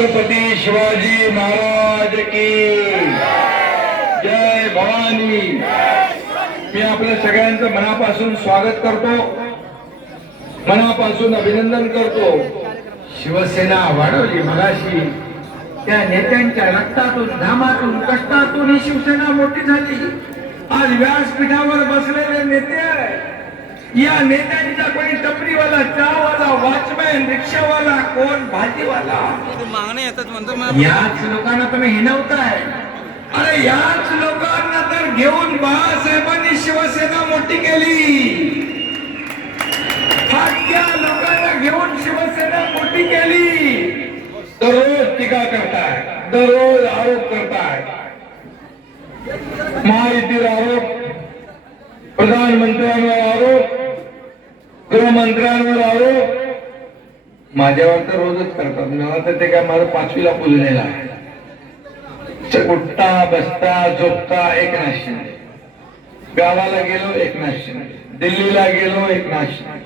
छत्रपती शिवाजी महाराज की जय भवानी. मी आपल्या सगळ्यांचं मनापासून स्वागत करतो, मनापासून अभिनंदन करतो. शिवसेना वाढवली मगाशी, त्या नेत्यांच्या रक्तातून, घामातून, कष्टातून ही शिवसेना मोठी झाली. आज व्यासपीठावर बसलेले नेते, या नेत्यांचा कोणी टपरीवाला, चहावाला, वॉचमॅन, रिक्षावाला, कोण भाजीवाला, मागणे येतात म्हणतो. याच लोकांना तुम्ही हिणवताय. अरे याच लोकांना तर घेऊन बाळासाहेबांनी शिवसेना मोठी केली. फाटक्या लोकांना घेऊन शिवसेना मोठी केली. दररोज टीका करताय, दररोज आरोप करताय. महायुतीवर आरोप, प्रधानमंत्र्यांवर आरोप, गृहमंत्र्यांवर आरोप. माझ्यावर तर रोजच करतात. मला तर ते काय माझं 5वीला पुजलेला आहे. उठता बसता झोपता एकनाथ शिंदे, गावाला गेलो एकनाथ शिंदे, दिल्लीला गेलो एकनाथ शिंदे.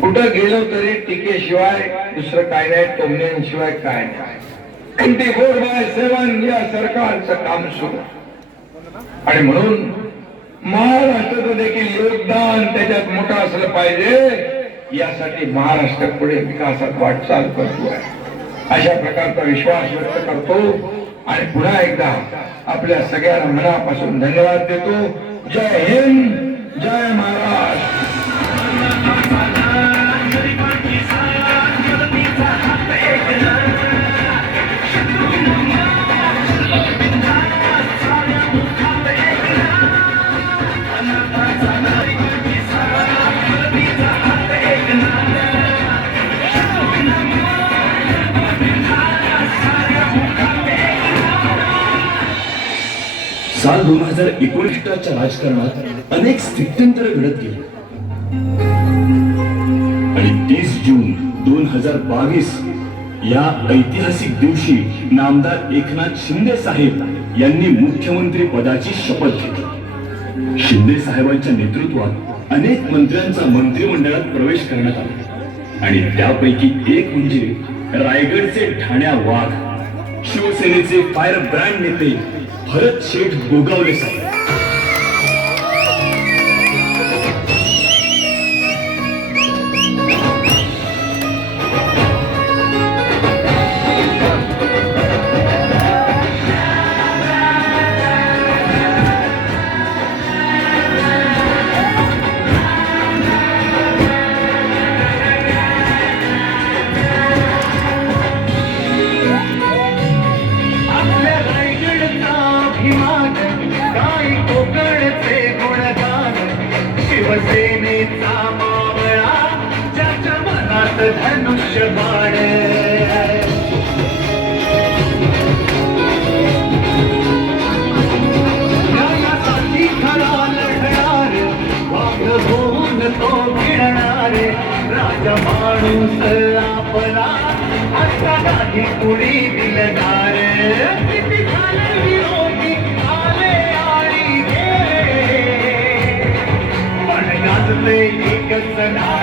कुठं गेलो तरी टीकेशिवाय दुसरं काय नाही, टोमण्यांशिवाय काय नाही. 24/7 या सरकारचं काम सुरू. आणि म्हणून महाराष्ट्राचं देखील योगदान त्याच्यात मोठं असलं पाहिजे. यासाठी महाराष्ट्र पुढे विकासात वाटचाल करतो आहे, अशा प्रकारचा विश्वास व्यक्त करतो. आणि पुन्हा एकदा आपल्या सगळ्यांना मनापासून धन्यवाद देतो. जय हिंद, जय महाराष्ट्र. साल 2019च्या राजकारणात अनेक स्थित्यंतर घडत गेली आणि 30 जून 2022 या ऐतिहासिक दिवशी नामदार एकनाथ शिंदे साहेब यांनी मुख्यमंत्री पदाची शपथ घेतली. शिंदे साहेबांच्या नेतृत्वात अनेक मंत्र्यांचा मंत्रिमंडळात प्रवेश करण्यात आला आणि त्यापैकी एक म्हणजे रायगडचे ठाण्या वाघ, शिवसेनेचे फायर ब्रँड नेते भरत शेठ गोगावले साहेब. धनुष्यबाण न्यायासाठी खरा लढणार, वाघ होऊन तो भिडणार. राजा माणूस आपला आता नाही कुणी दिलदार. किती झाले विरोधी आले आणि गेले, पण गाजले एकच नाव,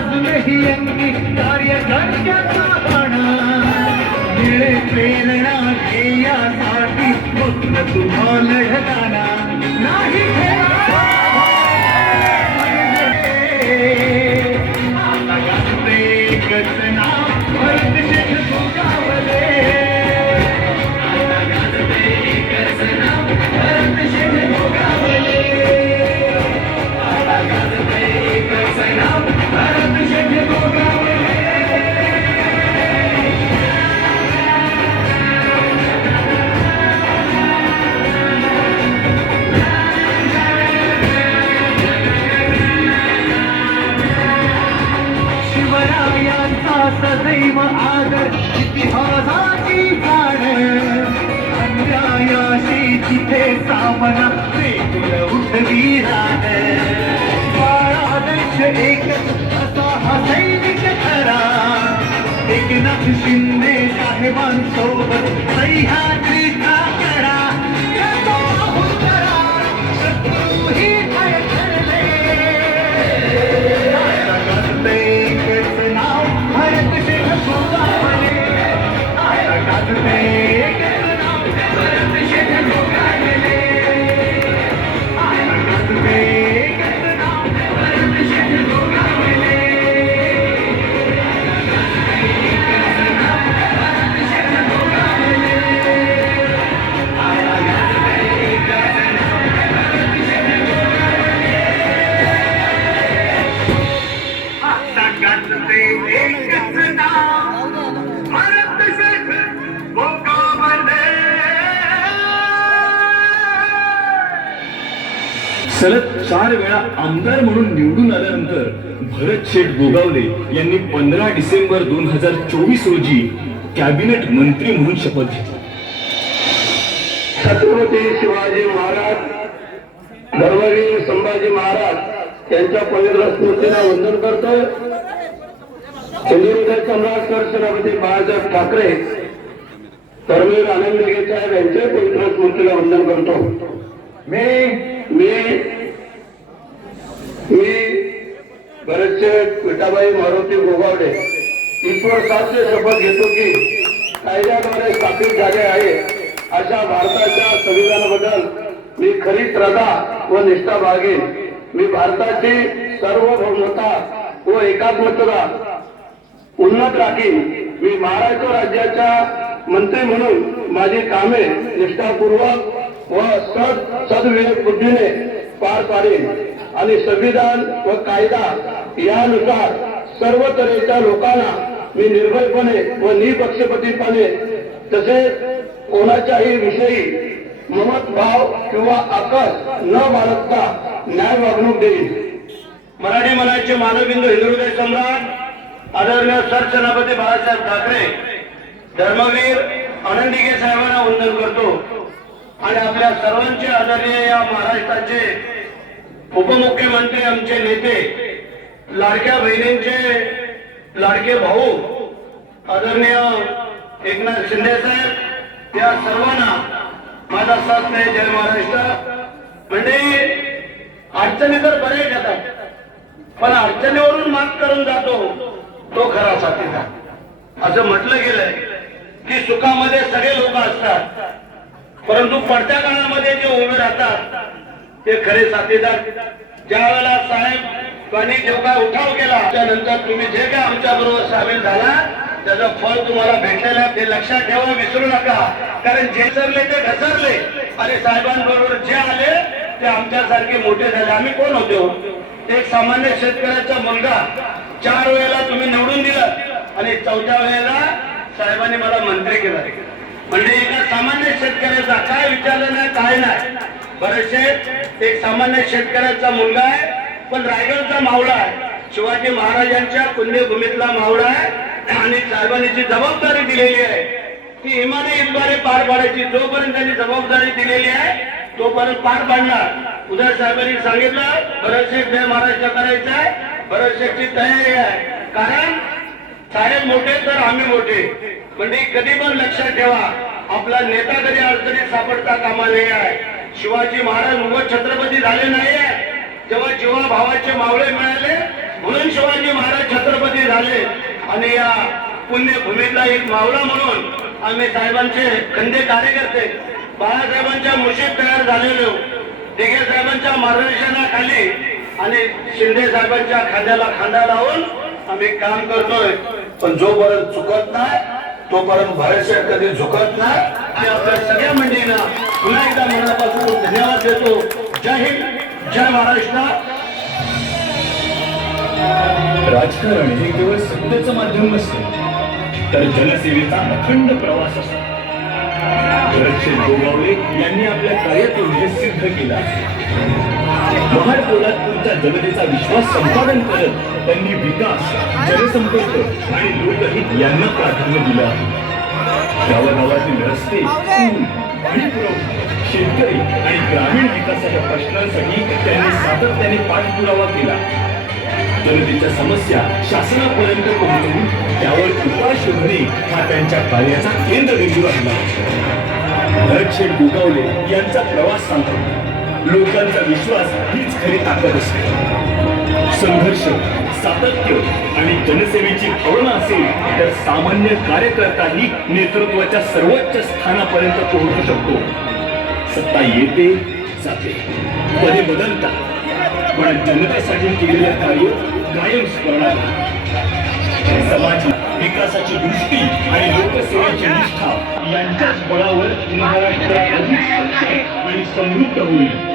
अजूनही अंगी कार्यकर्त्याचा बाणा मिळे प्रेरणा ध्येयासाठी फक्त तुम्हा लढताना नाही आता गाजते एकच नाव भरत शेठ गोगावले आता गाजते एकच नाव भरत शेठ गोगावले आता गाजते एकच नाव भरत शेठ गोगावले शिवरायांचा सदैव आदर इतिहासाची जाण अन्यायाशी जिथे सामना पेटून उठवी रान बाळादेश एकच असा हा सैनिक खरा एकनाथ शिंदे साहेबांसोबत सह्याद्रीचा कडा येतो उत्तरा शत्रूही भय ठरले आता गाजते एकच नाव भरत शेठ गोगावले आता गाजते एकच नाव भरत शेठ गोगावले आता गाजते एकच नाव भरत शेठ गोगावले आता गाजते एकच नाव भरत शेठ गोगावले सलग 4 वेळा आमदार म्हणून निवडून आल्यानंतर भरत शेठ गोगावले यांनी 15 डिसेंबर 2024 रोजी कॅबिनेट मंत्री म्हणून शपथ घेतली. छत्रपती शिवाजी महाराज धर्मवीर संभाजी महाराज यांच्या पवित्र स्मृतीला वंदन करतो. हिंदुहृदय सम्राट छत्रपती बाळासाहेब ठाकरे धर्मवीर आनंद दिघे साहेब यांच्या पवित्र स्मृतीला वंदन करतो. मी भरतशेठ विठाबाई मारुती गोगावले ईश्वर साचे शपथ घेतो की कायद्याद्वारे स्थापित झाले आहे अशा भारताच्या संविधानाबद्दल मी खरी श्रद्धा व निष्ठा बाळगेन. मी भारताची सार्वभौमता व एकात्मता उन्नत राखीन. मी महाराष्ट्र राज्याच्या मंत्री म्हणून माझी कामे निष्ठापूर्वक व सद्विवेक बुद्धीने पार पाडेन आणि संविधान व कायदा यानुसार सर्व तऱ्हेच्या लोकांना मी निर्भयपणे व निपक्षपातीपणे तसेच कोणाच्याही विषयी ममत भाव किंवा आकस न बाळगता न्याय वागणूक देईन. मराठी मनाचे मानवबिंदू हिंदुहृदय सम्राट आदरणीय सरसेनापती बाळासाहेब ठाकरे धर्मवीर आनंद दिघे साहेबांना वंदन करतो आणि आपल्या सर्वांचे आदरणीय या महाराष्ट्राचे उपमुख्यमंत्री आमचे नेते लाडक्या बहिणींचे लाडके भाऊ आदरणीय एकनाथ शिंदे साहेब या सर्वांना माझा साथ नाही. जय महाराष्ट्र. म्हणजे अडचणी तर बरेच येतात पण अडचणीवरून मात करून जातो तो खरा साथीदार असं म्हटलं गेलंय की सुखामध्ये सगळे लोक असतात परंतु पडत्या काळामध्ये जे उभे राहतात ते खरे साथीदार. ज्या वेळेला साहेबांनी जो काय उठाव केला त्यानंतर तुम्ही जे काय आमच्या बरोबर सामील झाला त्याचं फळ तुम्हाला भेटलेलं आहे ते लक्षात ठेवा, विसरू नका. कारण जे सरले ते घसरले आणि साहेबांबरोबर जे आले ते आमच्यासारखे मोठे झाले. आम्ही कोण होतो? एक सामान्य शेतकऱ्याचा मुलगा. 4 वेळेला तुम्ही निवडून दिलं आणि 4थ्या वेळेला साहेबांनी मला मंत्री केलं. म्हणजे एका सामान्य शेतकऱ्याचा काय विचारलं नाही काय नाही. बरेचसे एक सामान्य शेतकऱ्याचा मुलगा आहे पण रायगडचा मावळा आहे. शिवाजी महाराजांच्या पुण्यभूमीतला मावळा आहे आणि साहेबांनी जी जबाबदारी दिलेली आहे ती इमाने इतबारे पार पाडायची. जोपर्यंत त्यांनी जबाबदारी दिलेली आहे तोपर्यंत पार पाडणार. उदय साहेबांनी सांगितलं बरेचसे जय महाराष्ट्र करायचं आहे, बरेचशेची तयारी आहे. कारण साहेब मोठे तर आम्ही मोठे. म्हणजे कधी पण लक्षात ठेवा आपला नेता कधी अडचणीत सापडता कामा नये आहे. शिवाजी महाराज उगाच छत्रपती झाले नाही आहे. जेव्हा जीवा भावाचे मावळे मिळाले म्हणून शिवाजी महाराज छत्रपती झाले आणि या पुण्यभूमीतला एक मावळा म्हणून आम्ही साहेबांचे खंदे कार्यकर्ते बाळासाहेबांच्या मुशीत तयार झालेलो दिघे साहेबांच्या मार्गदर्शनाखाली आणि शिंदे साहेबांच्या खांद्याला खांदा लावून आम्ही काम करतोय. पण जोपर्यंत चुकत नाही तोपर्यंत भरतशेठ कधी झुकत नाही. आणि आपल्या सगळ्या मंडळींना पुन्हा एकदा मनापासून धन्यवाद देतो. जय हिंद, जय महाराष्ट्र. राजकारण हे केवळ सत्तेचं माध्यम नसतं, तर जनसेवेचा अखंड प्रवास असतो. भरतशेठ गोगावले यांनी आपल्या कार्यातून हे सिद्ध केलं आहे. महाड पोलादपूरच्या जनतेचा विश्वास संपादन करत त्यांनी विकास, जनसंपर्क आणि लोकहित यांना प्राधान्य दिलं आहे. गावागावातील रस्ते, पूल, पाणी पुरवठा, शेतकरी आणि ग्रामीण विकासाच्या प्रश्नांसाठी त्यांनी सातत्याने पाठपुरावा केला. जनतेच्या समस्या शासनापर्यंत पोहोचवून त्यावर उपाय शोधणे हा त्यांच्या कार्याचा केंद्रबिंदू राहिला. भरतशेठ गोगावले यांचा प्रवास सांगतो, लोकांचा विश्वास हीच खरी ताकद असते. संघर्ष, सातत्य आणि जनसेवेची भावना असेल तर सामान्य कार्यकर्ताही नेतृत्वाच्या सर्वोच्च स्थानापर्यंत पोहोचू शकतो. सत्ता येते जाते, पदे बदलतात, पण जनतेसाठी केलेलं कार्य कायम स्मरणात. समाज विकासाची दृष्टी आणि लोकसेवेची निष्ठा यांच्याच बळावर महाराष्ट्र अधिक सक्षम आणि समृद्ध होईल.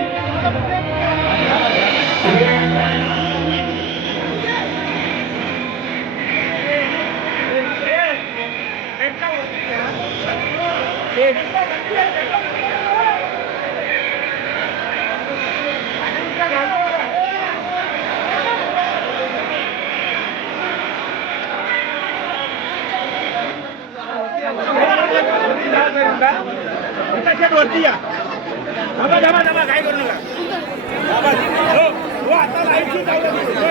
वरती या. काय करू नका.